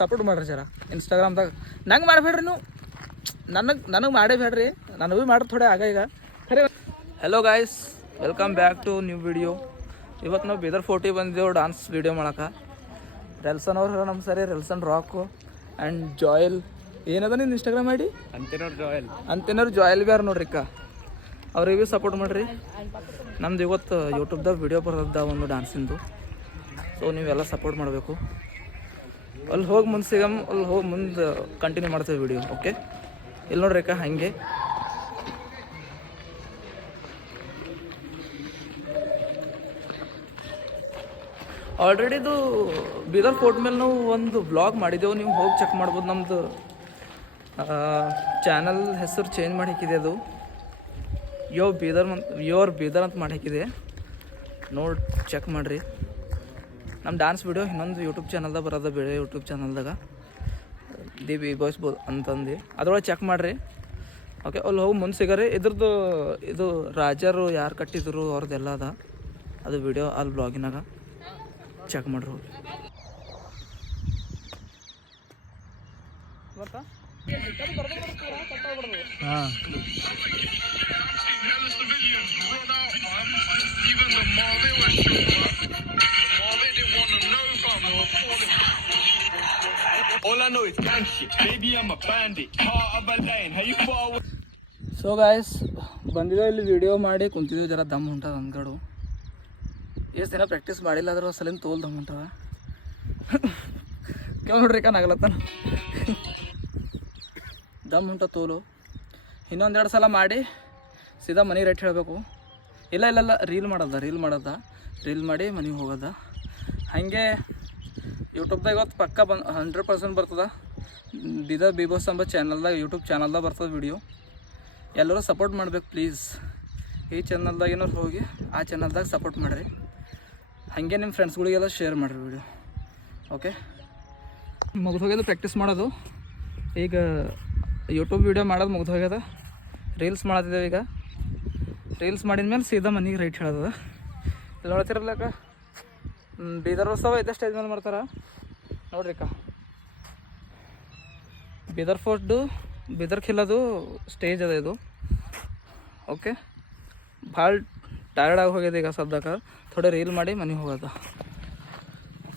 Support ಮಾಡ್ರಿ ಜರ ಇನ್ಸ್ಟಾಗ್ರಾಮ್ದಾಗ. ನಂಗೆ ಮಾಡಬೇಡ್ರಿ ನೀವು, ನನಗೆ ಮಾಡೇ ಬೇಡ್ರಿ, ನನಗೂ ಮಾಡಿ ಥೋಡೆ ಆಗ ಈಗ ಖರೆ. Hello guys, welcome back to new video. ಇವತ್ತು ನಾವು ಬೀದರ್ ಫೋರ್ಟಿಗೆ ಬಂದಿದ್ದೆವು ಡಾನ್ಸ್ ವೀಡಿಯೋ ಮಾಡಕ್ಕೆ. ರೆಲ್ಸನ್ ಅವ್ರು ನಮ್ಮ ಸರಿ ರೆಲ್ಸನ್ ರಾಕು ಆ್ಯಂಡ್ ಜಾಯಲ್ ಏನದ ನಿಂದು ಇನ್ಸ್ಟಾಗ್ರಾಮ್ ಐಡಿ? ಅಂತೇನವ್ರು ಜಾಯಲ್ ಬ್ಯಾರ ನೋಡ್ರಿಕ್ಕ, ಅವ್ರಿಗೆ ಭೀ ಸಪೋರ್ಟ್ ಮಾಡಿರಿ. ನಮ್ದು ಇವತ್ತು ಯೂಟ್ಯೂಬ್ದಾಗ ವೀಡಿಯೋ ಬರ್ತದ ಒಂದು ಡ್ಯಾನ್ಸಿಂದು, ಸೊ ನೀವೆಲ್ಲ ಸಪೋರ್ಟ್ ಮಾಡಬೇಕು. ಅಲ್ಲಿ ಹೋಗಿ ಮುಂದೆ ಸಿಗಮ್, ಅಲ್ಲಿ ಹೋಗಿ ಮುಂದೆ ಕಂಟಿನ್ಯೂ ಮಾಡ್ತೇವೆ ವೀಡಿಯೋ. ಓಕೆ, ಇಲ್ಲಿ ನೋಡ್ರಿ ಅಕ್ಕ ಹಾಗೆ ಆಲ್ರೆಡಿ ಇದು ಬೀದರ್ ಫೋರ್ಟ್ ಮೇಲೆ ನಾವು ಒಂದು ವ್ಲಾಗ್ ಮಾಡಿದ್ದೆವು, ನೀವು ಹೋಗಿ ಚೆಕ್ ಮಾಡ್ಬೋದು. ನಮ್ಮದು ಚಾನಲ್ ಹೆಸರು ಚೇಂಜ್ ಮಾಡಿ ಹಾಕಿದೆ, ಅದು ಯೋರ್ ಬೀದರ್ ಅಂತ ಮಾಡಿ ಹಾಕಿದೆ, ನೋಡಿ ಚೆಕ್ ಮಾಡಿರಿ. ನಮ್ಮ ಡ್ಯಾನ್ಸ್ ವೀಡಿಯೋ ಇನ್ನೊಂದು ಯೂಟ್ಯೂಬ್ ಚಾನಲ್ದಾಗ ಬರೋದ, ಬೇರೆ ಯೂಟ್ಯೂಬ್ ಚಾನಲ್ದಾಗ ದಿ ಬಿ ಬಾಯ್ಸ್ ಅಂತಂದು ಅದ್ರೊಳಗೆ ಚೆಕ್ ಮಾಡಿರಿ. ಓಕೆ, ಅಲ್ಲಿ ಹೋಗಿ ಮುಂದೆ ಸಿಗರಿ. ಇದ್ರದ್ದು ಇದು ರಾಜರು ಯಾರು ಕಟ್ಟಿದ್ರು ಅವ್ರದ್ದೆಲ್ಲ ಅದ, ಅದು ವೀಡಿಯೋ ಅಲ್ಲಿ ಬ್ಲಾಗಿನಾಗ ಚೆಕ್ ಮಾಡ್ರಿ ಹೋಗಿ. ಹಾಂ, ಸೊ ಗಾಯ್ಸ್ ಬಂದಿದ್ದೇವೆ, ಇಲ್ಲಿ ವಿಡಿಯೋ ಮಾಡಿ ಕುಂತಿದ್ದೇವೆ. ಜರ ದಮ್ ಹೊಂಟದ ಅಂದ್ಗಡು, ಎಷ್ಟು ದಿನ ಪ್ರಾಕ್ಟೀಸ್ ಮಾಡಿಲ್ಲ, ಅದ್ರ ಸಲಿಂದ ತೋಲ್ ದಮ್ ಹೊಂಟದ. ಕೇಳ ನೋಡ್ರಿ ಕಾನಾಗ್ಲತ್ತಾನ, ದಮ್ ಹೊಂಟ ತೋಲು. ಇನ್ನೊಂದೆರಡು ಸಲ ಮಾಡಿ ಸೀದಾ ಮನೆ ರೇಟ್ ಹೇಳಬೇಕು. ಇಲ್ಲ ರೀಲ್ ರೀಲ್ ಮಾಡಿ ಮನೆಗೆ ಹೋಗೋದ. ಹಾಗೆ ಯೂಟ್ಯೂಬ್ದಾಗ ಇವತ್ತು ಪಕ್ಕ 100% ಬರ್ತದೆ. ಬೀದರ್ ಬಿ ಬಾಸ್ ಎಂಬ ಚಾನಲ್ದಾಗ, ಯೂಟ್ಯೂಬ್ ಚಾನಲ್ದಾಗ ಬರ್ತದೆ ವಿಡಿಯೋ. ಎಲ್ಲರೂ ಸಪೋರ್ಟ್ ಮಾಡ್ಬೇಕು ಪ್ಲೀಸ್. ಈ ಚಾನಲ್ದಾಗ ಏನಾರು ಹೋಗಿ ಆ ಚಾನಲ್ದಾಗ ಸಪೋರ್ಟ್ ಮಾಡಿರಿ. ಹಾಗೆ ನಿಮ್ಮ ಫ್ರೆಂಡ್ಸ್ಗಳಿಗೆಲ್ಲ ಶೇರ್ ಮಾಡಿರಿ ವಿಡಿಯೋ. ಓಕೆ, ಮುಗಿದು ಹೋಗ್ಯದ ಪ್ರಾಕ್ಟೀಸ್ ಮಾಡೋದು. ಈಗ ಯೂಟ್ಯೂಬ್ ವೀಡಿಯೋ ಮಾಡೋದು ಮುಗಿದು ಹೋಗ್ಯದ, ರೀಲ್ಸ್ ಮಾಡತ್ತಿದ್ದೇವೆ. ಈಗ ರೀಲ್ಸ್ ಮಾಡಿದ ಮೇಲೆ ಸೀದಾ ಮನೆಗೆ ರೈಟ್ ಹೇಳೋದ. ಇಲ್ಲಿ ನೋಡ್ತಿರಲ್ಲಕ್ಕ, ಬೀದರ್ ಉತ್ಸವ ಇದೇ ಸ್ಟೇಜ್ ಮೇಲೆ ಮಾಡ್ತಾರೆ ನೋಡ್ರಿ ಅಕ್ಕ. ಬೀದರ್ ಫೋರ್ಟ್ದು ಬೀದರ್ ಖಿಲ್ಲದು ಸ್ಟೇಜ್ ಅದ ಇದು. ಓಕೆ, ಭಾಳ ಟಯರ್ಡ್ ಆಗಿ ಹೋಗ್ಯದ ಈಗ ಸದ್ಯಕ್ಕೆ. ಥೋಡೆ ರೀಲ್ ಮಾಡಿ ಮನೆಗೆ ಹೋಗೋದ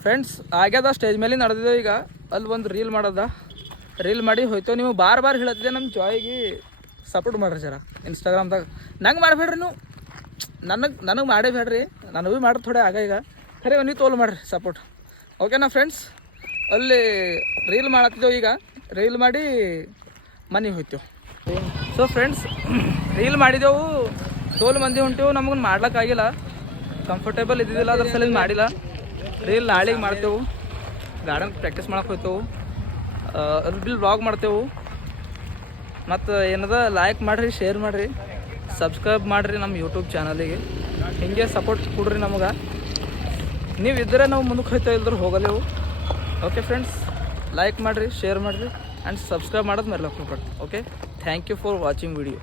ಫ್ರೆಂಡ್ಸ್. ಆಗ್ಯದ ಸ್ಟೇಜ್ ಮೇಲೆ ನಡೆದಿದ್ದೇವೆ. ಈಗ ಅಲ್ಲಿ ಒಂದು ರೀಲ್ ಮಾಡೋದ, ರೀಲ್ ಮಾಡಿ ಹೋಯ್ತೇವೆ. ನೀವು ಬಾರ್ ಹೇಳತ್ತಿದ್ದೆ ನಮ್ಮ ಜಾಯಿಗೆ ಸಪೋರ್ಟ್ ಮಾಡಿರಿ ಜರ ಇನ್ಸ್ಟಾಗ್ರಾಮ್ದಾಗ. ನಂಗೆ ಮಾಡಬೇಡ್ರಿ ನೀವು, ನನಗೆ ಮಾಡೇ ಬೇಡ್ರಿ, ನನಗೂ ಮಾಡಿ ಥೋಡೆ ಆಗ ಈಗ ಖರೆ. ನೀವು ತೋಲ್ ಮಾಡಿರಿ ಸಪೋರ್ಟ್. ಓಕೆನಾ ಫ್ರೆಂಡ್ಸ್? ಅಲ್ಲಿ ರೀಲ್ ಮಾಡತ್ತಿದ್ದೇವೆ. ಈಗ ರೀಲ್ ಮಾಡಿ ಮನೆಗೆ ಹೋಯ್ತೇವೆ. ಸೊ ಫ್ರೆಂಡ್ಸ್, ರೀಲ್ ಮಾಡಿದೆವು, ತೋಲ್ ಮಂದಿ ಹೊಂಟೇವು. ನಮಗೂ ಮಾಡ್ಲಿಕ್ಕಾಗಿಲ್ಲ, ಕಂಫರ್ಟೇಬಲ್ ಇದ್ದಿದ್ದಿಲ್ಲ, ಅದ್ರ ಸಲಿಂದ ಮಾಡಿಲ್ಲ. ರೀಲ್ ನಾಳೆಗೆ ಮಾಡ್ತೇವೆ. ಗಾರ್ಡನ್ ಪ್ರಾಕ್ಟೀಸ್ ಮಾಡಕ್ಕೆ ಹೋಗ್ತೇವೆ, ಅದ್ರ ವ್ಲಾಗ್ ಮಾಡ್ತೇವೆ. ಮತ್ತು ಏನದ ಲೈಕ್ ಮಾಡಿರಿ, ಶೇರ್ ಮಾಡಿರಿ, ಸಬ್ಸ್ಕ್ರೈಬ್ ಮಾಡಿರಿ ನಮ್ಮ ಯೂಟ್ಯೂಬ್ ಚಾನಲಿಗೆ. ಹಿಂಗೆ ಸಪೋರ್ಟ್ ಕೊಡ್ರಿ ನಮಗೆ. ನೀವು ಇದ್ದರೆ ನಾವು ಮುಂದಕ್ಕೆ ಹೋಗ್ತಾ ಇಲ್ದ್ರೆ ಹೋಗಲೇವು. ಓಕೆ ಫ್ರೆಂಡ್ಸ್, ಲೈಕ್ ಮಾಡಿರಿ, ಶೇರ್ ಮಾಡಿರಿ ಆ್ಯಂಡ್ ಸಬ್ಸ್ಕ್ರೈಬ್ ಮಾಡೋದು ಮರೆಯಕ್ಕೆ ಹೋಗ್ಬೇಡ್ರಿ. Okay, thank you for watching video.